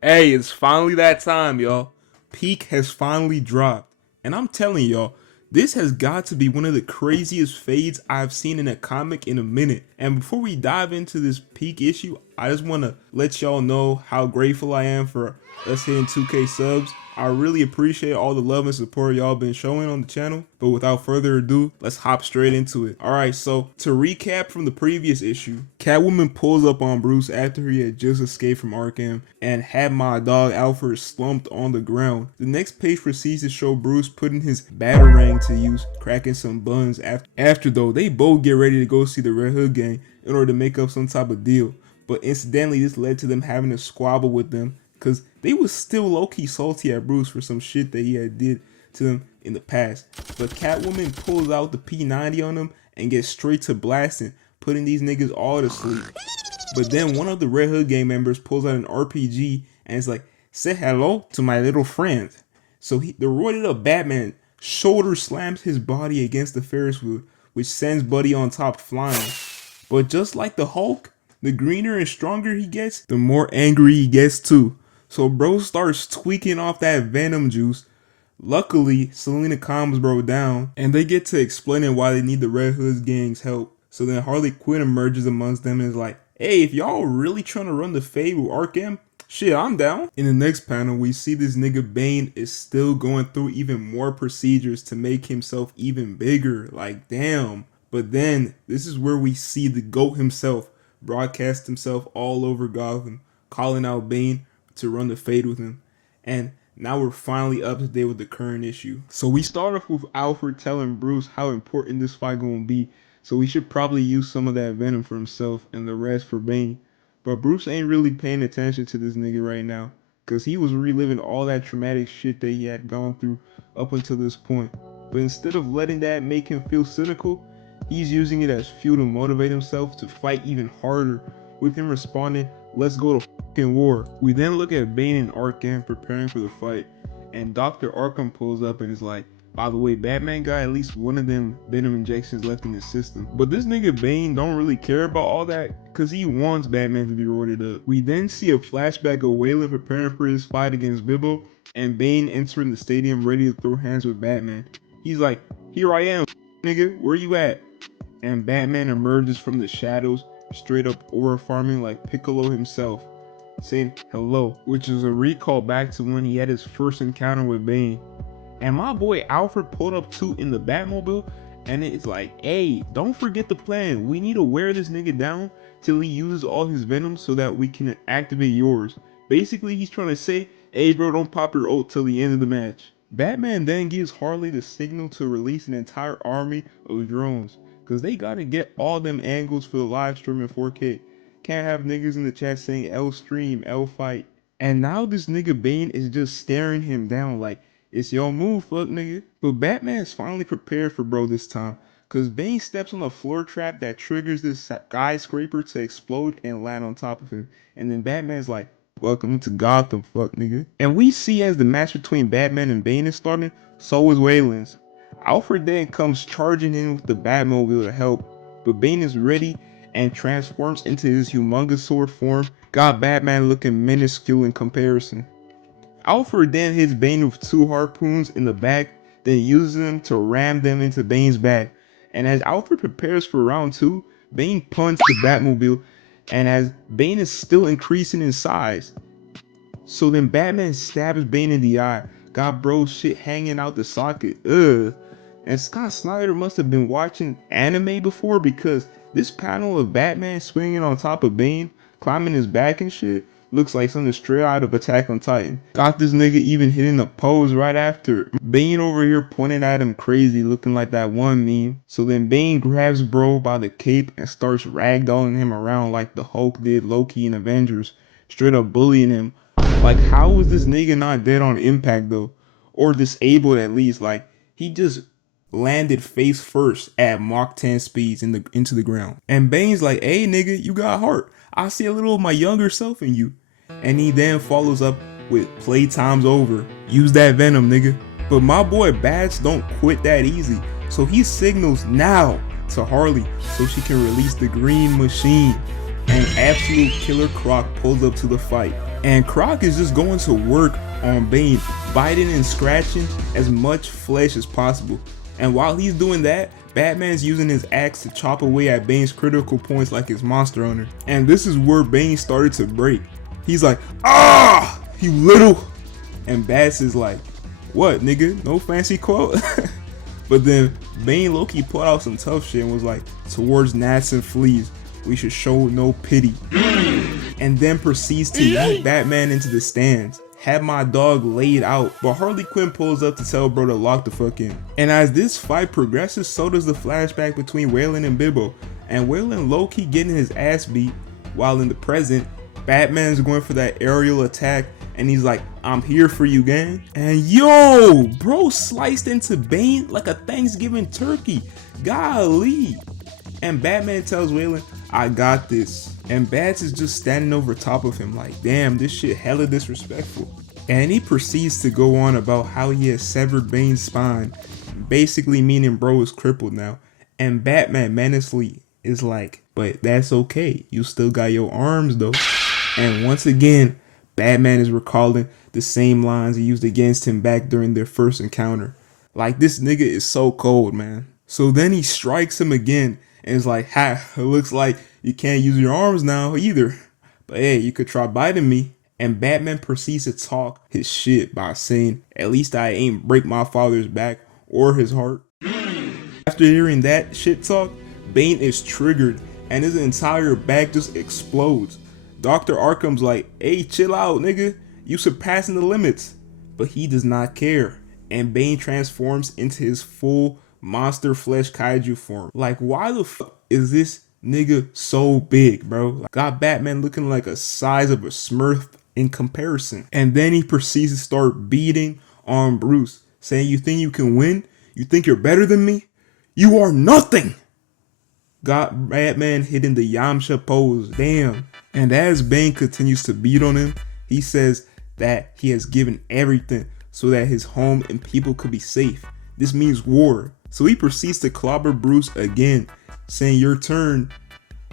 Hey, it's finally that time, y'all. Peak has finally dropped. And I'm telling y'all, this has got to be one of the craziest fades I've seen in a comic in a minute. And before we dive into this peak issue, I just want to let y'all know how grateful I am for us hitting 2K subs. I really appreciate all the love and support y'all been showing on the channel. But without further ado, let's hop straight into it. Alright, so to recap from the previous issue, Catwoman pulls up on Bruce after he had just escaped from Arkham and had my dog Alfred slumped on the ground. The next page proceeds to show Bruce putting his batarang to use, cracking some buns. After though, they both get ready to go see the Red Hood gang in order to make up some type of deal. But incidentally, this led to them having a squabble with them because they was still low-key salty at Bruce for some shit that he had did to them in the past. But Catwoman pulls out the P90 on them and gets straight to blasting, putting these niggas all to sleep. But then one of the Red Hood gang members pulls out an RPG and is like, say hello to my little friend. So the roided up Batman shoulder slams his body against the Ferris wheel, which sends Buddy on top flying. But just like the Hulk, the greener and stronger he gets, the more angry he gets too. So bro starts tweaking off that venom juice. Luckily, Selena calms bro down, and they get to explaining why they need the Red Hood gang's help. So then Harley Quinn emerges amongst them and is like, hey, if y'all really trying to run the fade with Arkham, shit, I'm down. In the next panel, we see this nigga Bane is still going through even more procedures to make himself even bigger. Like, damn. But then, this is where we see the GOAT himself broadcast himself all over Gotham, calling out Bane to run the fade with him. And now we're finally up to date with the current issue. So we start off with Alfred telling Bruce how important this fight gonna be. So we should probably use some of that venom for himself and the rest for Bane. But Bruce ain't really paying attention to this nigga right now, cause he was reliving all that traumatic shit that he had gone through up until this point. But instead of letting that make him feel cynical, he's using it as fuel to motivate himself to fight even harder, with him responding, let's go to fucking war. We then look at Bane and Arkham preparing for the fight, and Dr. Arkham pulls up and is like, by the way, Batman got at least one of them venom injections left in his system. But this nigga Bane don't really care about all that, cause he wants Batman to be roided up. We then see a flashback of Waylon preparing for his fight against Bibbo, and Bane entering the stadium ready to throw hands with Batman. He's like, here I am, nigga, where you at? And Batman emerges from the shadows, straight up aura farming like Piccolo himself, saying hello, which is a recall back to when he had his first encounter with Bane. And my boy Alfred pulled up too in the Batmobile, and it's like, hey, don't forget the plan. We need to wear this nigga down till he uses all his venom so that we can activate yours. Basically, he's trying to say, hey bro, don't pop your ult till the end of the match. Batman then gives Harley the signal to release an entire army of drones, cause they gotta get all them angles for the live stream in 4K. Can't have niggas in the chat saying L stream, L fight. And now this nigga Bane is just staring him down like, it's your move, fuck nigga. But Batman's finally prepared for bro this time, cause Bane steps on a floor trap that triggers this skyscraper to explode and land on top of him. And then Batman's like, welcome to Gotham, fuck nigga. And we see as the match between Batman and Bane is starting, so is Waylon's. Alfred then comes charging in with the Batmobile to help, but Bane is ready and transforms into his humongous sword form, got Batman looking minuscule in comparison. Alfred then hits Bane with two harpoons in the back, then uses them to ram them into Bane's back. And as Alfred prepares for round two, Bane punts the Batmobile, and as Bane is still increasing in size. So then Batman stabs Bane in the eye, got bro's shit hanging out the socket, ugh. And Scott Snyder must have been watching anime before, because this panel of Batman swinging on top of Bane, climbing his back and shit, looks like something straight out of Attack on Titan. Got this nigga even hitting a pose right after. Bane over here pointing at him crazy, looking like that one meme. So then Bane grabs bro by the cape and starts ragdolling him around like the Hulk did Loki in Avengers, straight up bullying him. Like, how is this nigga not dead on impact though? Or disabled at least? Like, he just landed face first at Mach 10 speeds into the ground. And Bane's like, hey nigga, you got heart. I see a little of my younger self in you. And he then follows up with playtime's over. Use that venom, nigga. But my boy Bats don't quit that easy. So he signals now to Harley so she can release the green machine. And absolute killer Croc pulls up to the fight. And Croc is just going to work on Bane, biting and scratching as much flesh as possible. And while he's doing that, Batman's using his axe to chop away at Bane's critical points like his Monster Hunter. And this is where Bane started to break. He's like, ah, you little. And Bats is like, what, nigga? No fancy quote? But then Bane low-key put out some tough shit and was like, towards gnats and fleas, we should show no pity. And then proceeds to yeet Batman into the stands. Had my dog laid out, but Harley Quinn pulls up to tell bro to lock the fuck in. And as this fight progresses, so does the flashback between Waylon and Bibbo. And Waylon low-key getting his ass beat, while in the present, Batman's going for that aerial attack, and he's like, I'm here for you, gang. And yo, bro sliced into Bane like a Thanksgiving turkey. Golly. And Batman tells Waylon, I got this. And Bats is just standing over top of him like, damn, this shit hella disrespectful. And he proceeds to go on about how he has severed Bane's spine, basically meaning bro is crippled now. And Batman menacingly is like, but that's okay, you still got your arms though. And once again, Batman is recalling the same lines he used against him back during their first encounter. Like, this nigga is so cold, man. So then he strikes him again and is like, ha, it looks like you can't use your arms now either. But hey, you could try biting me. And Batman proceeds to talk his shit by saying, at least I ain't break my father's back or his heart. After hearing that shit talk, Bane is triggered and his entire back just explodes. Dr. Arkham's like, hey, chill out, nigga. You surpassing the limits. But he does not care. And Bane transforms into his full monster flesh kaiju form. Like, why the fuck is this nigga so big, bro? Got Batman looking like a size of a Smurf in comparison. And then he proceeds to start beating on Bruce, saying, you think you can win? You think you're better than me? You are nothing! Got Batman hitting the Yamcha pose, damn. And as Bane continues to beat on him, he says that he has given everything so that his home and people could be safe. This means war. So he proceeds to clobber Bruce again, saying, your turn.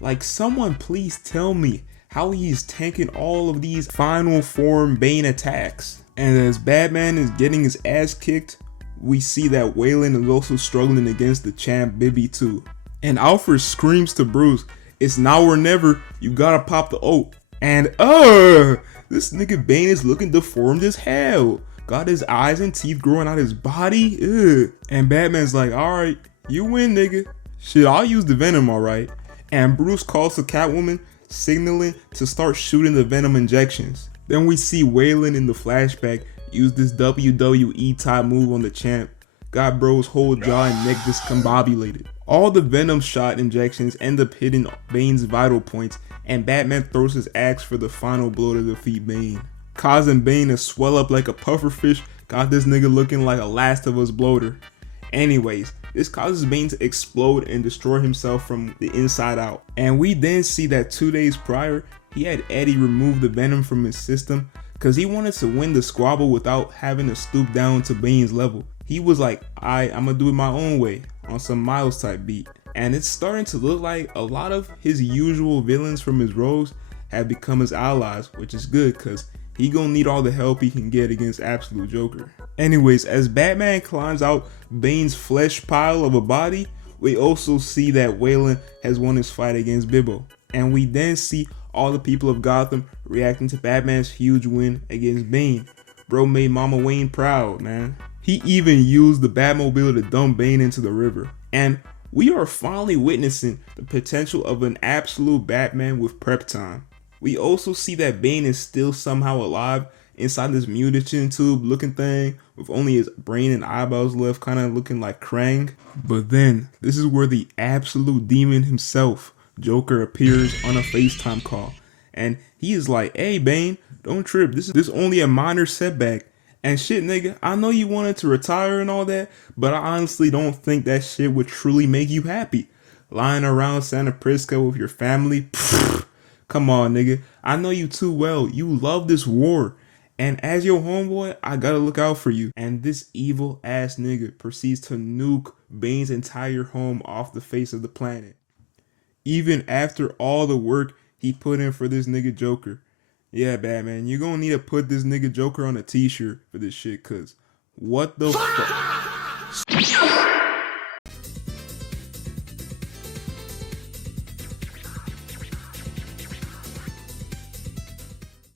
Like, someone please tell me how he's tanking all of these final form Bane attacks. And as Batman is getting his ass kicked, we see that Waylon is also struggling against the champ Bibby too. And Alfred screams to Bruce, it's now or never, you gotta pop the oat. And this nigga Bane is looking deformed as hell. Got his eyes and teeth growing out his body. And Batman's like, alright, you win, nigga. Shit, I'll use the venom, alright. And Bruce calls to Catwoman, signaling to start shooting the venom injections. Then we see Waylon in the flashback use this WWE type move on the champ. Got bro's whole jaw and neck discombobulated. All the venom shot injections end up hitting Bane's vital points, and Batman throws his axe for the final blow to defeat Bane. Causing Bane to swell up like a pufferfish, got this nigga looking like a Last of Us bloater. Anyways, this causes Bane to explode and destroy himself from the inside out. And we then see that 2 days prior, he had Eddie remove the venom from his system because he wanted to win the squabble without having to stoop down to Bane's level. He was like, I'm gonna do it my own way on some Miles type beat. And it's starting to look like a lot of his usual villains from his rogues have become his allies, which is good because he gonna need all the help he can get against Absolute Joker. Anyways, as Batman climbs out Bane's flesh pile of a body, we also see that Waylon has won his fight against Bibbo. And we then see all the people of Gotham reacting to Batman's huge win against Bane. Bro made Mama Wayne proud, man. He even used the Batmobile to dump Bane into the river. And we are finally witnessing the potential of an absolute Batman with prep time. We also see that Bane is still somehow alive inside this mutagen tube looking thing with only his brain and eyeballs left, kind of looking like Krang. But then this is where the absolute demon himself, Joker, appears on a FaceTime call. And he is like, hey Bane, don't trip, this is only a minor setback. And shit, nigga, I know you wanted to retire and all that, but I honestly don't think that shit would truly make you happy. Lying around Santa Prisca with your family, pfft, come on, nigga. I know you too well. You love this war. And as your homeboy, I gotta look out for you. And this evil ass nigga proceeds to nuke Bane's entire home off the face of the planet. Even after all the work he put in for this nigga Joker. Yeah, Batman, you're gonna need to put this nigga Joker on a t-shirt for this shit, cause what the fuck?